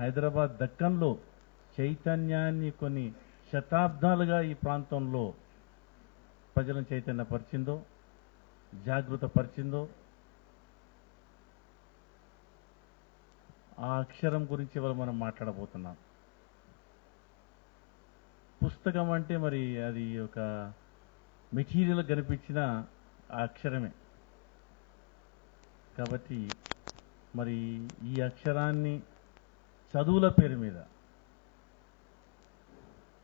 హైదరాబాద్ దక్కన్లో చైతన్యాన్ని కొన్ని శతాబ్దాలుగా ఈ ప్రాంతంలో ప్రజలను చైతన్యపరిచిందో, జాగృతపరిచిందో ఆ అక్షరం గురించి ఇవాళ మనం మాట్లాడబోతున్నాం. పుస్తకం అంటే మరి అది ఒక మెటీరియల్ కనిపించిన ఆ అక్షరమే. కాబట్టి మరి ఈ అక్షరాన్ని చదువుల పేరు మీద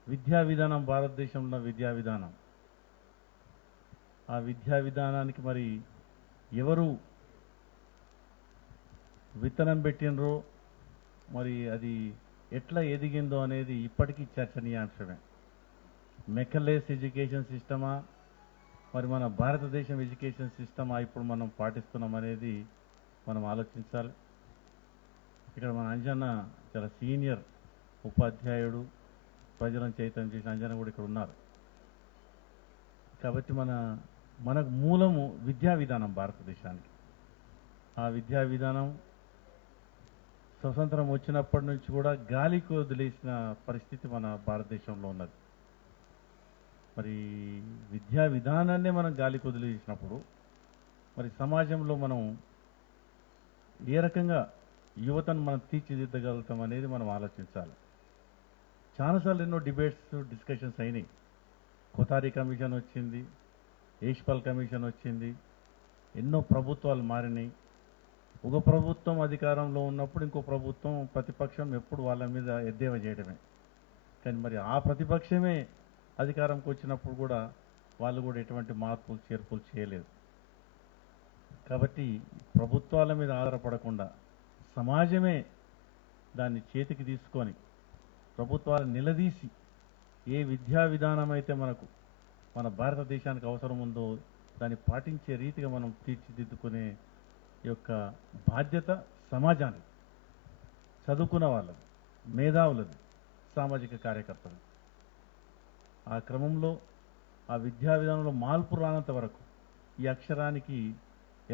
విద్యా విధానం, భారతదేశంలో విద్యా విధానం, ఆ విద్యా విధానానికి మరి ఎవరు విత్తనం పెట్టినరో, మరి అది ఎట్లా ఎదిగిందో అనేది ఇప్పటికీ చర్చనీయాంశమే. మెకలేస్ ఎడ్యుకేషన్ సిస్టమా, మరి మన భారతదేశం ఎడ్యుకేషన్ సిస్టమా ఇప్పుడు మనం పాటిస్తున్నాం అనేది మనం ఆలోచించాలి. ఇక్కడ మన అంజన్న చాలా సీనియర్ ఉపాధ్యాయుడు, ప్రజలను చైతన్యం చేసిన అంజన్న కూడా ఇక్కడ ఉన్నారు. కాబట్టి మనకు మూలము విద్యా విధానం భారతదేశానికి. ఆ విద్యా విధానం స్వతంత్రం వచ్చినప్పటి నుంచి కూడా గాలికి వదిలేసిన పరిస్థితి మన భారతదేశంలో ఉన్నది. మరి విద్యా విధానాన్నే మనం గాలికి వదిలేసినప్పుడు మరి సమాజంలో మనం ఏ రకంగా యువతను మనం తీర్చిదిద్దగలుగుతాం అనేది మనం ఆలోచించాలి. చాలాసార్లు ఎన్నో డిబేట్స్, డిస్కషన్స్ అయినాయి. కొతారి కమిషన్ వచ్చింది, యశ్పాల్ కమిషన్ వచ్చింది, ఎన్నో ప్రభుత్వాలు మారినాయి. ఒక ప్రభుత్వం అధికారంలో ఉన్నప్పుడు ఇంకో ప్రభుత్వం, ప్రతిపక్షం ఎప్పుడు వాళ్ళ మీద ఎద్దేవా చేయడమే. కానీ మరి ఆ ప్రతిపక్షమే అధికారంకి వచ్చినప్పుడు కూడా వాళ్ళు కూడా ఎటువంటి మార్పులు చేర్పులు చేయలేదు. కాబట్టి ప్రభుత్వాల మీద ఆధారపడకుండా సమాజమే దాన్ని చేతికి తీసుకొని ప్రభుత్వాలు నిలదీసి ఏ విద్యా విధానం అయితే మన భారతదేశానికి అవసరం ఉందో దాన్ని పాటించే రీతిగా మనం తీర్చిదిద్దుకునే యొక్క బాధ్యత సమాజానికి, చదువుకున్న వాళ్ళది, మేధావులది, సామాజిక కార్యకర్తలు. ఆ క్రమంలో ఆ విద్యా విధానంలో మార్పు రానంత వరకు ఈ అక్షరానికి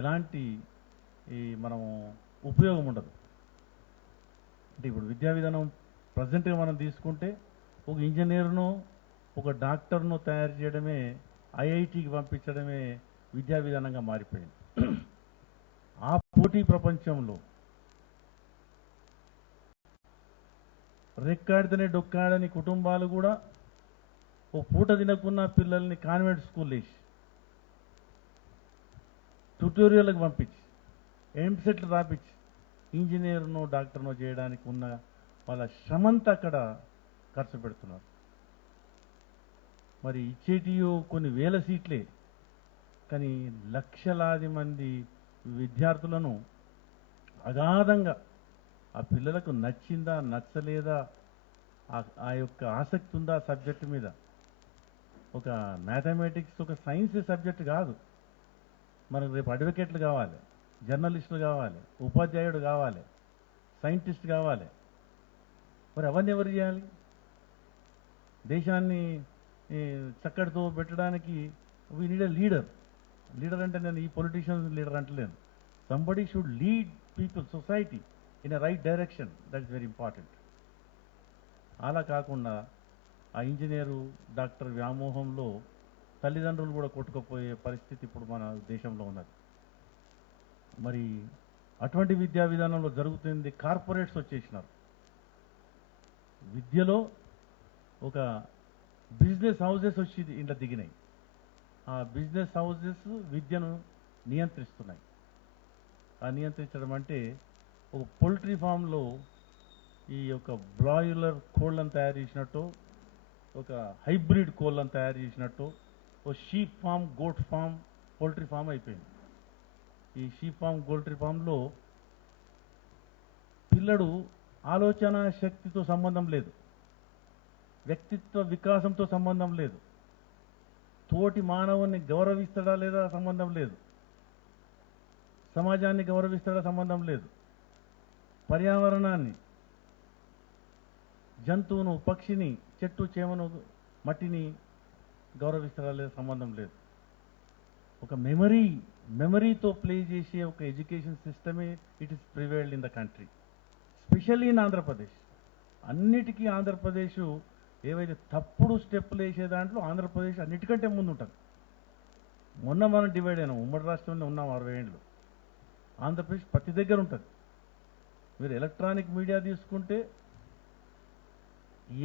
ఎలాంటి మనము ఉపయోగం ఉండదు. అంటే ఇప్పుడు విద్యా విధానం ప్రజెంట్గా మనం తీసుకుంటే ఒక ఇంజనీర్ను, ఒక డాక్టర్ను తయారు చేయడమే, ఐఐటికి పంపించడమే విద్యా విధానంగా మారిపోయింది. ఆ పోటీ ప్రపంచంలో రెక్కాడితేనే డొక్కాడని కుటుంబాలు కూడా ఓ పూట తినకున్న పిల్లల్ని కాన్వెంట్ స్కూల్ వేసి ట్యూటోరియల్కి పంపించి ఎంసెట్లు రాపించి ఇంజనీర్నో డాక్టర్నో చేయడానికి ఉన్న వాళ్ళ శ్రమంతా అక్కడ ఖర్చు పెడుతున్నారు. మరి ఇచ్చేటియో కొన్ని వేల సీట్లే, కానీ లక్షలాది మంది విద్యార్థులను అగాధంగా ఆ పిల్లలకు నచ్చిందా నచ్చలేదా, ఆ యొక్క ఆసక్తి ఉందా సబ్జెక్టు మీద. ఒక మ్యాథమెటిక్స్, ఒక సైన్స్ సబ్జెక్ట్ కాదు. మనకు రేపు అడ్వకేట్లు కావాలి, జర్నలిస్టులు కావాలి, ఉపాధ్యాయుడు కావాలి, సైంటిస్ట్ కావాలి. మరి అవన్నీ ఎవరు చేయాలి? దేశాన్ని చక్కటితో పెట్టడానికి we need a leader. Leader అంటే నేను ఈ పొలిటీషియన్ లీడర్ అంటలేను. Somebody should lead people, society in a right direction. That is very important. అలా కాకుండా ఆ ఇంజనీరు, డాక్టర్ వ్యామోహంలో తల్లిదండ్రులు కూడా కొట్టుకుపోయే పరిస్థితి ఇప్పుడు మన దేశంలో ఉన్నది. మరి అటువంటి విద్యా విధానంలో జరుగుతుంది. కార్పొరేట్స్ వచ్చేసినారు. విద్యలో ఒక బిజినెస్ హౌసెస్ వచ్చి ఇంట్లో దిగినాయి. ఆ బిజినెస్ హౌసెస్ విద్యను నియంత్రిస్తున్నాయి. ఆ నియంత్రించడం అంటే ఒక పౌల్ట్రీ ఫామ్లో ఈ యొక్క బ్రాయిలర్ కోళ్ళను తయారు చేసినట్టు, ఒక హైబ్రిడ్ కోళ్ళను తయారు చేసినట్టు, ఓ sheep farm, goat farm, poultry farm అయిపోయింది. ఈ షీప్ ఫామ్, పౌల్ట్రీ ఫామ్లో పిల్లడు ఆలోచన శక్తితో సంబంధం లేదు, వ్యక్తిత్వ వికాసంతో సంబంధం లేదు, తోటి మానవుని గౌరవిస్తాడా లేదా సంబంధం లేదు, సమాజాన్ని గౌరవిస్తాడా సంబంధం లేదు, పర్యావరణాన్ని, జంతువును, పక్షిని, చెట్టు చేమను, మట్టిని గౌరవిస్తాడా లేదా సంబంధం లేదు. ఒక మెమరీతో ప్లే చేసే ఒక ఎడ్యుకేషన్ సిస్టమే it is prevailed in the country. Specially in Andhra Pradesh. అన్నిటికీ ఆంధ్రప్రదేశ్ ఏవైతే తప్పుడు స్టెప్పులు వేసే దాంట్లో ఆంధ్రప్రదేశ్ అన్నిటికంటే ముందు ఉంటుంది. మొన్న మనం డివైడ్ అయినాం, ఉమ్మడి రాష్ట్రంలో ఉన్నాం 60 ఏళ్ళు. ఆంధ్రప్రదేశ్ ప్రతి దగ్గర ఉంటుంది. మీరు ఎలక్ట్రానిక్ మీడియా తీసుకుంటే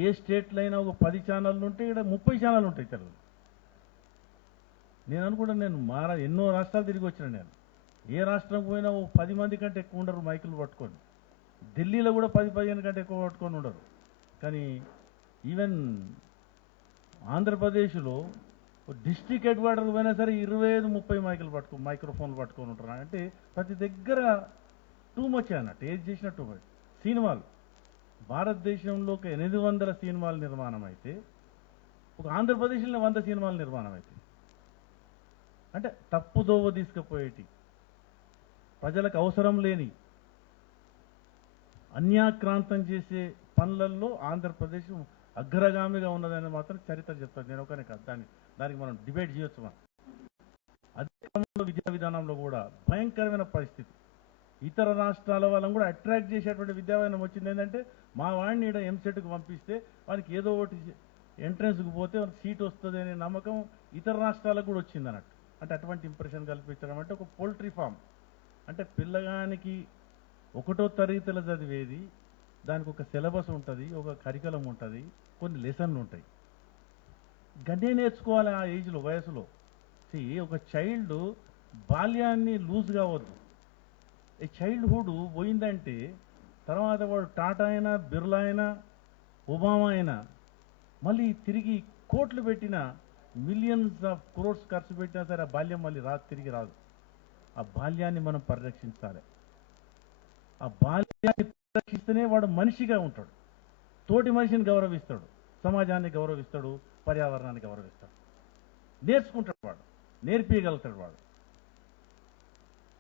ఏ స్టేట్లో అయినా ఒక 10 ఛానళ్ళు ఉంటే ఇక్కడ 30 ఛానళ్ళు ఉంటాయి తెలుగు. నేను అనుకుంటా, నేను ఎన్నో రాష్ట్రాలు తిరిగి వచ్చిన నేను. ఏ రాష్ట్రం పోయినా ఓ 10 మంది కంటే ఎక్కువ ఉండరు మైకులు పట్టుకొని. ఢిల్లీలో కూడా 10-15 కంటే ఎక్కువ పట్టుకొని ఉండరు. కానీ ఈవెన్ ఆంధ్రప్రదేశ్లో డిస్ట్రిక్ట్ హెడ్ క్వార్టర్కి పోయినా సరే 25-30 మైక్రోఫోన్లు పట్టుకొని ఉంటారు. అంటే ప్రతి దగ్గర టూ మచ్ అన్నట్టు, ఏది చేసినా టూ మచ్. సినిమాలు భారతదేశంలో ఒక 800 సినిమాల నిర్మాణం అయితే ఒక ఆంధ్రప్రదేశ్లో 100 సినిమాల నిర్మాణం అయితే, అంటే తప్పుదోవ తీసుకుపోయేటి, ప్రజలకు అవసరం లేని అన్యాక్రాంతం చేసే పనులలో ఆంధ్రప్రదేశ్ అగ్రగామిగా ఉన్నదని మాత్రం చరిత్ర చెప్తాను. నేను ఒకనే కాదు, దానికి మనం డిబేట్ చేయొచ్చు. మనం అదే క్రమంలో విద్యా విధానంలో కూడా భయంకరమైన పరిస్థితి. ఇతర రాష్ట్రాల వాళ్ళని కూడా అట్రాక్ట్ చేసేటువంటి విద్యా విధానం వచ్చింది. ఏంటంటే మా వాడిని ఇక్కడ ఎంసెట్కి పంపిస్తే వానికి ఏదో ఒకటి ఎంట్రన్స్కి పోతే వానికి సీట్ వస్తుంది అనే నమ్మకం ఇతర రాష్ట్రాలకు కూడా వచ్చింది అన్నట్టు. అంటే అటువంటి ఇంప్రెషన్ కల్పించడం అంటే ఒక పోల్ట్రీ ఫామ్. అంటే పిల్లగానికి 1వ తరగతిలో చదివేది, దానికి ఒక సిలబస్ ఉంటుంది, ఒక కరికులం ఉంటుంది, కొన్ని లెసన్లు ఉంటాయి. గన్నే నేర్చుకోవాలి ఆ ఏజ్లో, వయసులో. ఒక చైల్డ్ బాల్యాన్ని లూజ్ కావద్దు. ఈ చైల్డ్హుడ్ పోయిందంటే తర్వాత వాడు టాటా అయినా, బిర్లా అయినా, ఒబామా అయినా మళ్ళీ తిరిగి కోట్లు పెట్టిన, మిలియన్స్ ఆఫ్ క్రోర్స్ ఖర్చు పెట్టినా సరే ఆ బాల్యం మళ్ళీ తిరిగి రాదు. ఆ బాల్యాన్ని మనం పరిరక్షించాలి. ఆ బాల్యాన్ని పరిరక్షిస్తేనే వాడు మనిషిగా ఉంటాడు, తోటి మనిషిని గౌరవిస్తాడు, సమాజాన్ని గౌరవిస్తాడు, పర్యావరణాన్ని గౌరవిస్తాడు, నేర్చుకుంటాడు, వాడు నేర్పించగలుగుతాడు. వాడు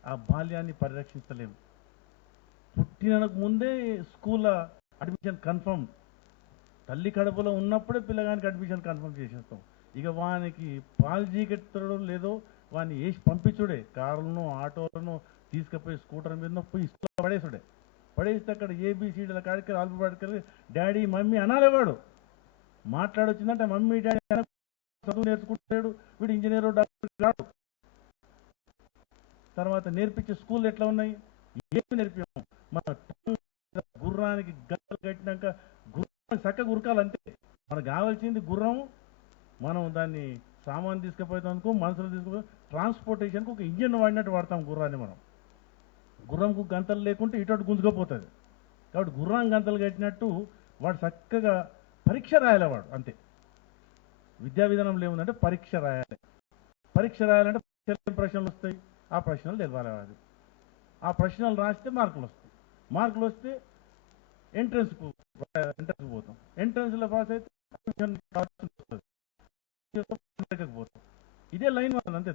ఆ బాల్యాన్ని పరిరక్షించలేము. పుట్టినకు ముందే స్కూల్లో అడ్మిషన్ కన్ఫర్మ్. తల్లి కడుపులో ఉన్నప్పుడే పిల్లగానికి అడ్మిషన్ కన్ఫర్మ్ చేసేస్తాం. ఇక వానికి పాల్జీకెత్తడం లేదో వాడిని వేసి పంపించుడే, కారులను, ఆటోలను తీసుకుపోయి స్కూటర్ మీద పోయి స్కూల్లో పడేసుడే. పడేస్తే అక్కడ ఏబిసిడీల కాడికి ఆల్ఫాబెట్ డాడీ మమ్మీ అనాలేవాడు. మాట్లాడొచ్చిందంటే మమ్మీ డాడీ చదువు నేర్చుకుంటాడు, వీడు ఇంజనీరు, డాక్టర్ కాడు. తర్వాత నేర్పించే స్కూల్ ఎట్లా ఉన్నాయి, ఏమి నేర్పాము? మన గుర్రానికి గంటలు కట్టినాక గుర్రాన్ని చక్కగా గురకాలంతే. మనకు కావాల్సింది గుర్రం. మనం దాన్ని సామాన్ తీసుకుపోతాం అనుకో, మనుషులు తీసుకుపోయి ట్రాన్స్పోర్టేషన్కి ఒక ఇంజిన్ వాడినట్టు వాడతాం గుర్రాన్ని మనం. గుర్రంకు గంతలు లేకుంటే ఇటు గుంజుకపోతుంది. కాబట్టి గుర్రం గంతలు కట్టినట్టు వాడు చక్కగా పరీక్ష రాయాలి వాడు, అంతే. విద్యా విధానంలో ఏముందంటే పరీక్ష రాయాలి. పరీక్ష రాయాలంటే ప్రశ్నలు వస్తాయి, ఆ ప్రశ్నలు తెలవాలి. ఆ ప్రశ్నలు రాస్తే మార్కులు వస్తాయి. మార్కులు వస్తే ఎంట్రన్స్కు పోతాం. ఎంట్రన్స్లో పాస్ అయితే పోతాం. ఇదే లైన్ వస్తుంది, అంతే.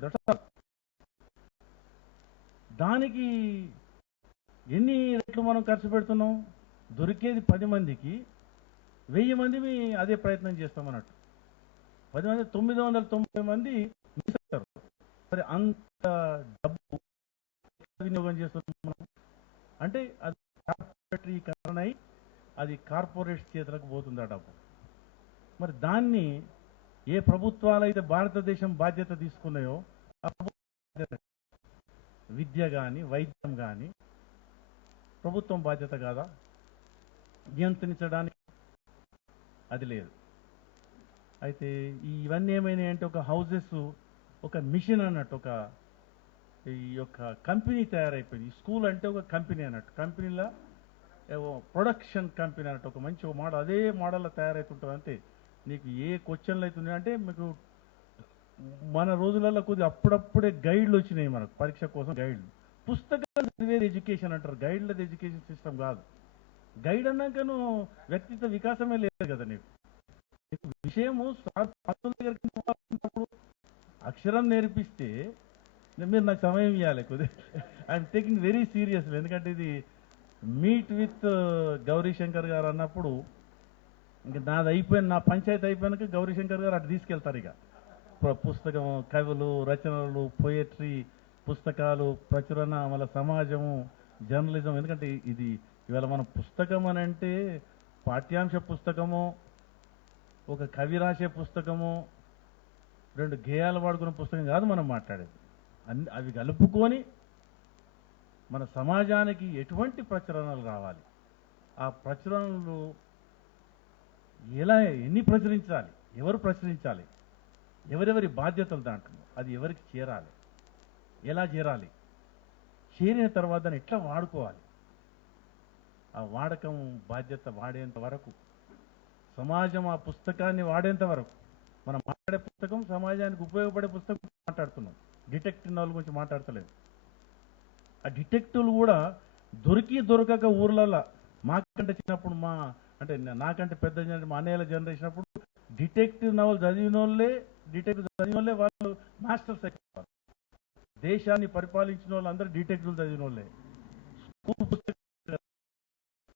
దానికి ఎన్ని రెట్లు మనం ఖర్చు పెడుతున్నాం? దొరికేది 10 మందికి, 1000 మంది అదే ప్రయత్నం చేస్తామన్నట్టు. 10 మంది 990 మంది మిస్ అవుతారు. మరి అంత డబ్బు వినియోగం చేస్తున్నాం మనం. అంటే అది కార్పొరేటీకరణ అయి అది కార్పొరేట్ చేతులకు పోతుంది ఆ డబ్బు. మరి దాన్ని ఏ ప్రభుత్వాలు అయితే భారతదేశం బాధ్యత తీసుకున్నాయో ఆ విద్య కానీ, వైద్యం కానీ ప్రభుత్వం బాధ్యత కాదా నియంత్రించడానికి? అది లేదు. అయితే ఇవన్నీ ఏమైనాయి అంటే ఒక హౌసెస్, ఒక మిషన్ అన్నట్టు, ఒక ఈ యొక్క కంపెనీ తయారైపోయింది. స్కూల్ అంటే ఒక కంపెనీ అన్నట్టు. కంపెనీలో ప్రొడక్షన్ కంపెనీ అన్నట్టు ఒక మంచి మోడల్, అదే మోడల్లో తయారవుతుంటుంది. అంతే. నీకు ఏ క్వశ్చన్లు అవుతున్నాయి అంటే మీకు మన రోజులలో కొద్దిగా అప్పుడప్పుడే గైడ్లు వచ్చినాయి మనకు, పరీక్ష కోసం గైడ్లు. పుస్తకాలు చదివేది ఎడ్యుకేషన్ అంటారు, గైడ్లది ఎడ్యుకేషన్ సిస్టమ్ కాదు. గైడ్ అన్నాక నువ్వు వ్యక్తిత్వ వికాసమే లేదు కదా. నీకు విషయము దగ్గరికి అక్షరం నేర్పిస్తే మీరు నాకు సమయం ఇవ్వాలి కొద్దిగా. I'm taking very seriously. ఎందుకంటే ఇది మీట్ విత్ గౌరీశంకర్ గారు అన్నప్పుడు ఇంకా నాది అయిపోయిన, నా పంచాయతీ అయిపోయినాక గౌరీశంకర్ గారు అటు తీసుకెళ్తారు. ఇక పుస్తకం, కవులు, రచనలు, పోయట్రీ, పుస్తకాలు, ప్రచురణ, మళ్ళీ సమాజము, జర్నలిజం. ఎందుకంటే ఇది ఇవాళ మనం పుస్తకం అని అంటే పాఠ్యాంశ పుస్తకమో, ఒక కవి రాసే పుస్తకమో, రెండు గేయాలు వాడుకున్న పుస్తకం కాదు మనం మాట్లాడేది. అవి కలుపుకొని మన సమాజానికి ఎటువంటి ప్రచురణలు రావాలి, ఆ ప్రచురణలు ఎన్ని ప్రచురించాలి, ఎవరు ప్రచురించాలి, ఎవరెవరి బాధ్యతలు దాంట్లో, అది ఎవరికి చేరాలి, ఎలా చేరాలి, చేరిన తర్వాత దాన్ని ఎట్లా వాడుకోవాలి, ఆ వాడకం బాధ్యత వాడేంత వరకు, సమాజం ఆ పుస్తకాన్ని వాడేంత వరకు, మనం మాట్లాడే పుస్తకం సమాజానికి ఉపయోగపడే పుస్తకం మాట్లాడుతున్నాం. డిటెక్టివ్ నవల గురించి మాట్లాడతలేదు. ఆ డిటెక్టివ్లు కూడా దొరకక ఊర్లలో, మాకంటే చిన్నప్పుడు అంటే నాకంటే పెద్ద మా అన్నయ్యల జనరేషన్ అప్పుడు డిటెక్టివ్ నవల్ చదివిన వాళ్ళే వాళ్ళు మాస్టర్స్ అయిపోతారు. దేశాన్ని పరిపాలించిన వాళ్ళు అందరూ డిటెక్టివ్లు చదివిన వాళ్ళే. స్కూల్ పుస్తకాలు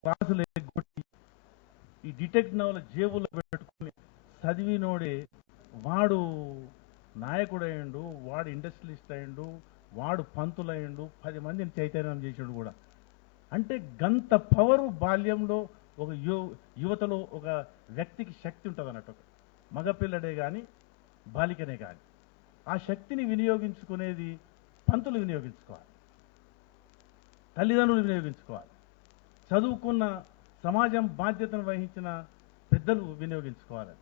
క్లాసులు ఎగ్గొట్టి ఈ డిటెక్టివ్ నవల జేబుల్లో పెట్టుకుని చదివినోడే వాడు నాయకుడు అయ్యిండు, వాడు ఇండస్ట్రియలిస్ట్ అయ్యిండు, వాడు పంతులయ్యిండు, 10 మందిని చైతన్యం చేసాడు కూడా. అంటే గంత పవరు బాల్యంలో ఒక యువతలో ఒక వ్యక్తికి శక్తి ఉంటుంది అన్నట్టు. మగపిల్లడే కానీ బాలికనే కానీ ఆ శక్తిని వినియోగించుకునేది పంతులు వినియోగించుకోవాలి, తల్లిదండ్రులు వినియోగించుకోవాలి, చదువుకున్న సమాజం బాధ్యతను వహించిన పెద్దలు వినియోగించుకోవాలి.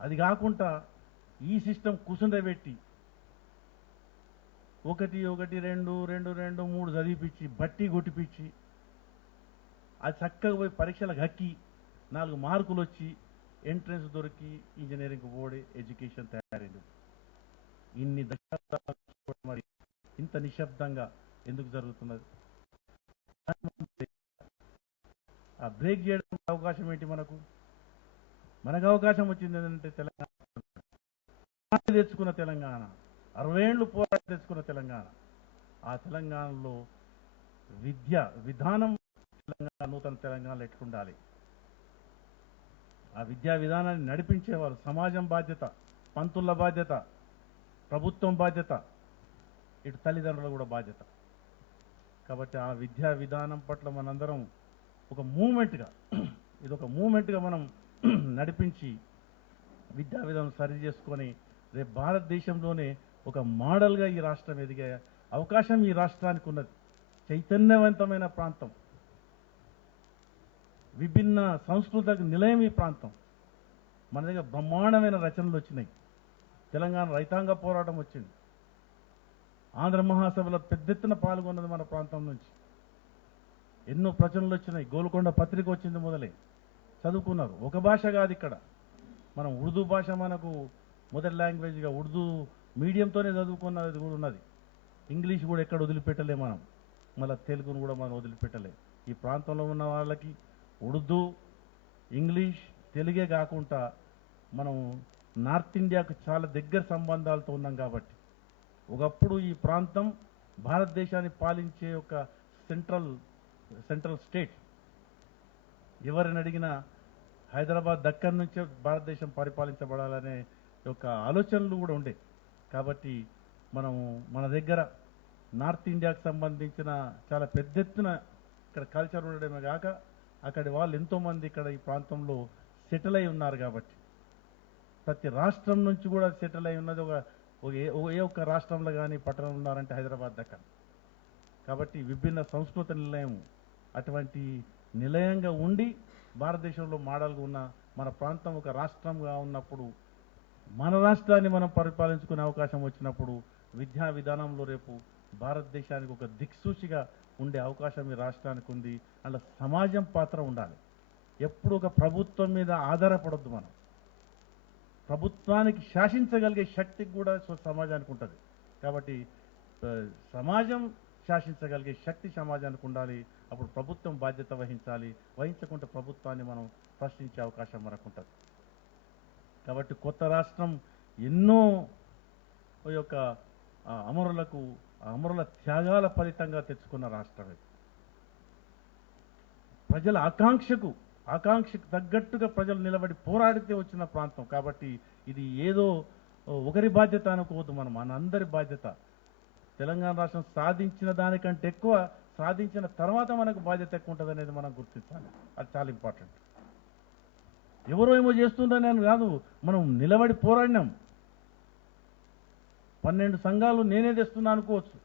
అది కాకుండా ఈ సిస్టమ్ కూసుండబెట్టి ఒకటి రెండు 3 చదివిపించి బట్టి కొట్టిపించి అది చక్కగా పోయి పరీక్షలకు హక్కి 4 మార్కులు వచ్చి ఎంట్రన్స్ దొరికి ఇంజనీరింగ్ పోడే ఎడ్యుకేషన్ తయారైంది. ఇన్ని దశాబ్దాలు మరి ఇంత నిశ్శబ్దంగా ఎందుకు జరుగుతున్నది? ఆ బ్రేక్ చేయడం అవకాశం ఏంటి? మనకు అవకాశం వచ్చింది ఏంటంటే తెలంగాణ తెచ్చుకున్న తెలంగాణ, 60 ఏళ్ళు పోరాటం తెచ్చుకున్న తెలంగాణ. ఆ తెలంగాణలో విద్య విధానం తెలంగాణ నూతన తెలంగాణలో ఎట్లుండాలి, ఆ విద్యా విధానాన్ని నడిపించేవారు సమాజం బాధ్యత, పంతుల బాధ్యత, ప్రభుత్వం బాధ్యత, ఇటు తల్లిదండ్రుల కూడా బాధ్యత. కాబట్టి ఆ విద్యా విధానం పట్ల మనందరం ఒక మూమెంట్గా, ఇదొక మూమెంట్గా మనం నడిపించి విద్యా విధానం సరి చేసుకొని రేపు భారతదేశంలోనే ఒక మోడల్గా ఈ రాష్ట్రం ఎదిగే అవకాశం ఈ రాష్ట్రానికి ఉన్నది. చైతన్యవంతమైన ప్రాంతం, విభిన్న సంస్కృతికి నిలయం ఈ ప్రాంతం. మన దగ్గర బ్రహ్మాండమైన రచనలు వచ్చినాయి. తెలంగాణ రైతాంగ పోరాటం వచ్చింది. ఆంధ్ర మహాసభలో పెద్ద ఎత్తున పాల్గొన్నది మన ప్రాంతం నుంచి. ఎన్నో ప్రచురణలు వచ్చినాయి. గోల్కొండ పత్రిక వచ్చింది మొదలై చదువుకున్నారు. ఒక భాష కాదు ఇక్కడ, మనం ఉర్దూ భాష మనకు మొదటి లాంగ్వేజ్గా ఉర్దూ మీడియంతోనే చదువుకున్నది కూడా ఉన్నది. ఇంగ్లీష్ కూడా ఎక్కడ వదిలిపెట్టలే మనం, మళ్ళీ తెలుగును కూడా మనం వదిలిపెట్టలే. ఈ ప్రాంతంలో ఉన్న వాళ్ళకి ఉర్దూ, ఇంగ్లీష్, తెలుగే కాకుండా మనం నార్త్ ఇండియాకు చాలా దగ్గర సంబంధాలతో ఉన్నాం. కాబట్టి ఒకప్పుడు ఈ ప్రాంతం భారతదేశాన్ని పాలించే ఒక సెంట్రల్ స్టేట్. ఎవరిని అడిగినా హైదరాబాద్ దక్కన్ నుంచే భారతదేశం పరిపాలించబడాలనే ఒక ఆలోచనలు కూడా ఉండే. కాబట్టి మన దగ్గర నార్త్ ఇండియాకు సంబంధించిన చాలా పెద్ద ఎత్తున ఇక్కడ కల్చర్ ఉండడమే కాక అక్కడి వాళ్ళు ఎంతోమంది ఇక్కడ ఈ ప్రాంతంలో సెటిల్ అయి ఉన్నారు. కాబట్టి ప్రతి రాష్ట్రం నుంచి కూడా సెటిల్ అయి ఉన్నది ఏ ఒక్క రాష్ట్రంలో కానీ పట్టణంలో ఉన్నారంటే హైదరాబాద్ దక్కన్. కాబట్టి విభిన్న సంస్కృతి నిలయం, అటువంటి నిలయంగా ఉండి భారతదేశంలో మోడల్గా ఉన్న మన ప్రాంతం ఒక రాష్ట్రంగా ఉన్నప్పుడు, మన రాష్ట్రాన్ని మనం పరిపాలించుకునే అవకాశం వచ్చినప్పుడు విద్యా విధానంలో రేపు భారతదేశానికి ఒక దిక్సూచిగా ఉండే అవకాశం ఈ రాష్ట్రానికి ఉంది. అలా సమాజం పాత్ర ఉండాలి. ఎప్పుడు ఒక ప్రభుత్వం మీద ఆధారపడొద్దు. మనం ప్రభుత్వానికి శాసించగలిగే శక్తి కూడా సమాజానికి ఉంటుంది. కాబట్టి సమాజం శాసించగలిగే శక్తి సమాజానికి ఉండాలి. అప్పుడు ప్రభుత్వం బాధ్యత వహించాలి. వహించకుండా ప్రభుత్వాన్ని మనం ప్రశ్నించే అవకాశం మనకు ఉంటుంది. కాబట్టి కొత్త రాష్ట్రం ఎన్నో యొక్క అమరుల త్యాగాల ఫలితంగా తెచ్చుకున్న రాష్ట్రమే. ప్రజల ఆకాంక్షకు తగ్గట్టుగా ప్రజలు నిలబడి పోరాడితే వచ్చిన ప్రాంతం. కాబట్టి ఇది ఏదో ఒకరి బాధ్యత అనుకోవద్దు, మనందరి బాధ్యత. తెలంగాణ రాష్ట్రం సాధించిన దానికంటే ఎక్కువ సాధించిన తర్వాత మనకు బాధ్యత ఎక్కువ ఉంటుంది అనేది మనం గుర్తించాలి. అది చాలా ఇంపార్టెంట్. ఎవరో ఏమో చేస్తుందని నేను కాదు, మనం నిలబడి పోరాడినాం. 12 సంఘాలు నేనే తెస్తున్నా అనుకోవచ్చు,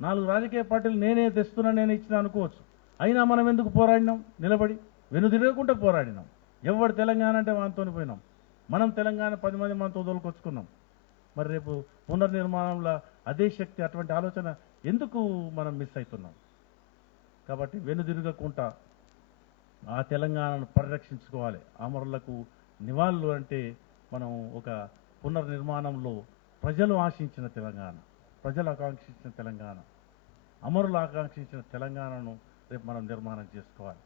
4 రాజకీయ పార్టీలు నేనే తెస్తున్నా, నేనే ఇచ్చిన అనుకోవచ్చు. అయినా మనం ఎందుకు పోరాడినాం? నిలబడి వెనుదిరగకుండా పోరాడినాం. ఎవడు తెలంగాణ అంటే మనతోని పోయినాం. మనం తెలంగాణ 10 మంది మనతో తోలుకొచ్చుకున్నాం. మరి రేపు పునర్నిర్మాణంలో అదే శక్తి, అటువంటి ఆలోచన ఎందుకు మనం మిస్ అవుతున్నాం? కాబట్టి వెనుదిరగకుండా ఆ తెలంగాణను పరిరక్షించుకోవాలి. అమరులకు నివాళులు అంటే మనం ఒక పునర్నిర్మాణంలో ప్రజలు ఆశించిన తెలంగాణ, ప్రజలు ఆకాంక్షించిన తెలంగాణ, అమరులు ఆకాంక్షించిన తెలంగాణను రేపు మనం నిర్మాణం చేసుకోవాలి.